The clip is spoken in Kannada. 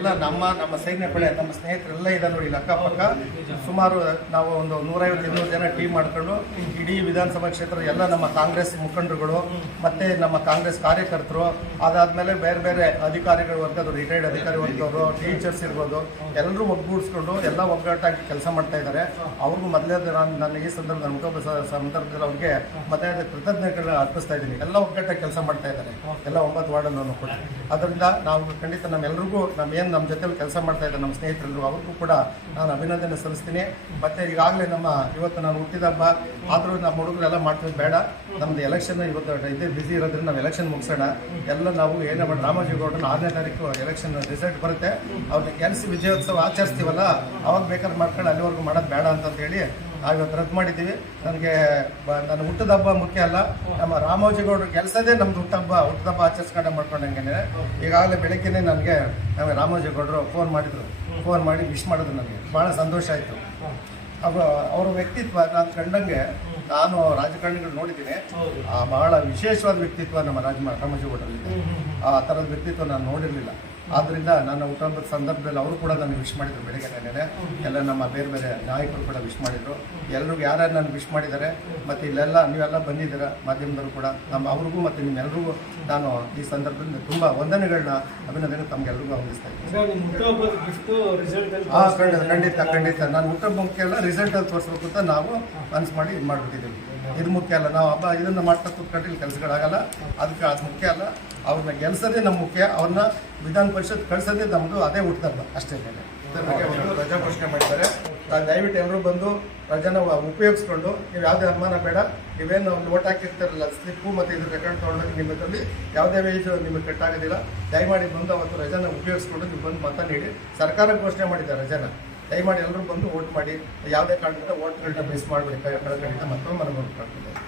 ಎಲ್ಲ ನಮ್ಮ ಸೈನ್ಯ ಪಡೆ ನಮ್ಮ ಸ್ನೇಹಿತರೆಲ್ಲ ಇದ್ದಾರೆ ನೋಡಿ. ಅಕ್ಕಪಕ್ಕ ಸುಮಾರು ನಾವು ಒಂದು 150-200 ಜನ ಟೀಮ್ ಮಾಡ್ಕೊಂಡು ಇಡೀ ವಿಧಾನಸಭಾ ಕ್ಷೇತ್ರದ ಎಲ್ಲ ನಮ್ಮ ಕಾಂಗ್ರೆಸ್ ಮುಖಂಡರುಗಳು ಮತ್ತೆ ನಮ್ಮ ಕಾಂಗ್ರೆಸ್ ಕಾರ್ಯಕರ್ತರು, ಅದಾದ್ಮೇಲೆ ಬೇರೆ ಬೇರೆ ಅಧಿಕಾರಿಗಳು ವರ್ಗದವರು, ರಿಟೈರ್ಡ್ ಅಧಿಕಾರಿ ವರ್ಗದವರು, ಟೀಚರ್ಸ್ ಇರ್ಬೋದು, ಎಲ್ಲರೂ ಒಗ್ಗೂಡಿಸ್ಕೊಂಡು ಎಲ್ಲ ಒಗ್ಗಟ್ಟಾಗಿ ಕೆಲಸ ಮಾಡ್ತಾ ಇದ್ದಾರೆ. ಅವ್ರಿಗೂ ಮೊದಲೇ ನನ್ನ ಈ ಸಂದರ್ಭದಲ್ಲಿ ಸಂದರ್ಭದಲ್ಲಿ ಅವ್ರಿಗೆ ಮತ್ತೆ ಕೃತಜ್ಞತೆಗಳನ್ನ ಅರ್ಪಿಸ್ತಾ ಇದ್ದೀನಿ. ಎಲ್ಲ ಒಗ್ಗಟ್ಟಾಗಿ ಕೆಲಸ ಮಾಡ್ತಾ ಇದ್ದಾರೆ ಎಲ್ಲ 9 ವಾರ್ಡನ್ನು ಕೂಡ. ಅದರಿಂದ ನಾವು ಖಂಡಿತ ನಮ್ಮೆಲ್ಲರಿಗೂ ನಮ್ಮ ಜೊತೆಲಿ ಕೆಲಸ ಮಾಡ್ತಾ ಇದ್ದಾರೆ ನಮ್ಮ ಸ್ನೇಹಿತರೆಲ್ಲರೂ ಅವ್ರಿಗೂ ಕೂಡ ನಾನು ಅಭಿನಂದನೆ ಸಲ್ಲಿಸ್ತೀನಿ. ಮತ್ತೆ ಈಗಾಗಲೇ ಇವತ್ತು ನಾನು ಹುಟ್ಟಿದ ಹಬ್ಬ ಆದರೂ ನಮ್ಮ ಹುಡುಗರೆಲ್ಲ ಮಾಡ್ತೀವಿ, ಬೇಡ ನಮ್ದು ಎಲೆಕ್ಷನ್ ಇವತ್ತು ಇದೇ ಬಿಸಿ ಇರೋದ್ರಿಂದ ನಾವು ಎಲೆಕ್ಷನ್ ಮುಗಿಸೋಣ. ಎಲ್ಲ ನಾವು ಏನೇ ಮಾಡಿ ರಾಮೋಜಿಗೌಡನ 6ನೇ ತಾರೀಕು ಎಲೆಕ್ಷನ್ ರಿಸಲ್ಟ್ ಬರುತ್ತೆ, ಅವ್ರನ್ನ ಗೆಲ್ಲಿಸಿ ವಿಜಯೋತ್ಸವ ಆಚರಿಸ್ತೀವಲ್ಲ ಅವಾಗ ಬೇಕಾದ್ರೆ ಮಾಡ್ಕೊಂಡು ಅಲ್ಲಿವರೆಗೂ ಮಾಡೋದು ಬೇಡ ಅಂತ ಹೇಳಿ ನಾವಿವತ್ತು ರದ್ದು ಮಾಡಿದ್ದೀವಿ. ನನಗೆ ನನ್ನ ಹುಟ್ಟದ ಹಬ್ಬ ಮುಖ್ಯ ಅಲ್ಲ, ನಮ್ಮ ರಾಮೋಜಿಗೌಡರು ಕೆಲಸದೇ ನಮ್ದು ಹುಟ್ಟಹಬ್ಬ ಆಚರಿಸ್ಕೊಂಡೆ ಮಾಡ್ಕೊಂಡಂಗೆ. ಈಗಾಗಲೇ ಬೆಳಗ್ಗೆನೇ ನಮಗೆ ರಾಮೋಜಿಗೌಡರು ಫೋನ್ ಮಾಡಿ ವಿಶ್ ಮಾಡಿದ್ರು. ನನಗೆ ಭಾಳ ಸಂತೋಷ ಆಯಿತು. ಅವರ ವ್ಯಕ್ತಿತ್ವ ನಾನು ಕಂಡಂಗೆ, ನಾನು ರಾಜಕಾರಣಿಗಳು ನೋಡಿದ್ದೀನಿ, ಬಹಳ ವಿಶೇಷವಾದ ವ್ಯಕ್ತಿತ್ವ ನಮ್ಮ ರಾಮೋಜಿಗೌಡರಲ್ಲಿ. ಆ ಥರದ ವ್ಯಕ್ತಿತ್ವ ನಾನು ನೋಡಿರಲಿಲ್ಲ. ಆದ್ದರಿಂದ ನನ್ನ ಹುಟ್ಟುಹಬ್ಬದ ಸಂದರ್ಭದಲ್ಲಿ ಅವರು ಕೂಡ ನನಗೆ ವಿಶ್ ಮಾಡಿದರು. ಬೆಳಗ್ಗೆ ಎಲ್ಲ ನಮ್ಮ ಬೇರೆ ಬೇರೆ ನಾಯಕರು ಕೂಡ ವಿಶ್ ಮಾಡಿದರು. ಎಲ್ರಿಗೂ ಯಾರ್ಯಾರು ನಾನು ವಿಶ್ ಮಾಡಿದ್ದಾರೆ, ಮತ್ತು ಇಲ್ಲೆಲ್ಲ ನೀವೆಲ್ಲ ಬಂದಿದ್ದೀರ ಮಾಧ್ಯಮದವರು ಕೂಡ, ಅವ್ರಿಗೂ ಮತ್ತು ನಿಮ್ಮೆಲ್ರಿಗೂ ನಾನು ಈ ಸಂದರ್ಭದಲ್ಲಿ ತುಂಬ ವಂದನೆಗಳನ್ನ ಅಭಿನಂದನೆ ತಮಗೆಲ್ಲರಿಗೂ ಹೊಂದಿಸ್ತಾ ಇದ್ದೀನಿ. ಖಂಡಿತ ನಾನು ಹುಟ್ಟುಹಬ್ಬ ಮುಖ್ಯ ಅಲ್ಲ, ರಿಸಲ್ಟಲ್ಲಿ ತೋರಿಸ್ಬೇಕು ಅಂತ ನಾವು ಮನಸ್ಸು ಮಾಡಿ ಇದು ಮಾಡಿಬಿಟ್ಟಿದ್ದೀವಿ. ಇದು ಮುಖ್ಯ ಅಲ್ಲ, ನಾವು ಹಬ್ಬ ಇದನ್ನು ಮಾಡ್ತಾ ಕೂತ್ಕೊಂಡು ಕೆಲಸಗಳಾಗಲ್ಲ. ಅದಕ್ಕೆ ಅದು ಮುಖ್ಯ ಅಲ್ಲ, ಅವ್ರನ್ನ ಗೆಲ್ಸೋದೇ ನಮ್ಮ ಮುಖ್ಯ. ಅವ್ರನ್ನ ವಿಧಾನ ಪರಿಷತ್ ಕಳಿಸೋದೇ ನಮ್ಮದು, ಅದೇ ಹುಟ್ಟುಹಬ್ಬ ಅಷ್ಟೇ. ಒಂದು ರಜಾ ಘೋಷಣೆ ಮಾಡಿದ್ದಾರೆ. ದಯವಿಟ್ಟು ಎಲ್ಲರೂ ಬಂದು ರಜಾನ ಉಪಯೋಗಿಸ್ಕೊಂಡು, ನೀವು ಯಾವುದೇ ಅನುಮಾನ ಬೇಡ. ನೀವೇನು ಒಂದು ಓಟ್ ಹಾಕಿರ್ತಾರಲ್ಲ ಸ್ಲಿಪ್ಪು ಮತ್ತು ಇದು ರೆಕಾರ್ಡ್ ತೊಗೊಂಡೋಗಿ ನಿಮ್ಮಲ್ಲಿ ಯಾವುದೇ ವೇಜ್ ನಿಮಗೆ ಕಟ್ಟಾಗೋದಿಲ್ಲ. ದಯಮಾಡಿ ಬಂದು ಅವತ್ತು ರಜಾನ ಉಪಯೋಗಿಸ್ಕೊಂಡು ನೀವು ಬಂದು ಮತ ನೀಡಿ. ಸರ್ಕಾರ ಘೋಷಣೆ ಮಾಡಿದ್ದಾರೆ ರಜಾನ, ದಯಮಾಡಿ ಎಲ್ಲರೂ ಬಂದು ವೋಟ್ ಮಾಡಿ. ಯಾವುದೇ ಕಾರಣದಿಂದ ವೋಟ್ಗಳನ್ನ ಮಿಸ್ ಮಾಡಬೇಡಿ. ಕಳೆದ ಮತ್ತೊಮ್ಮೆ ಮನವಿ ಮಾಡ್ತಿದ್ದಾರೆ.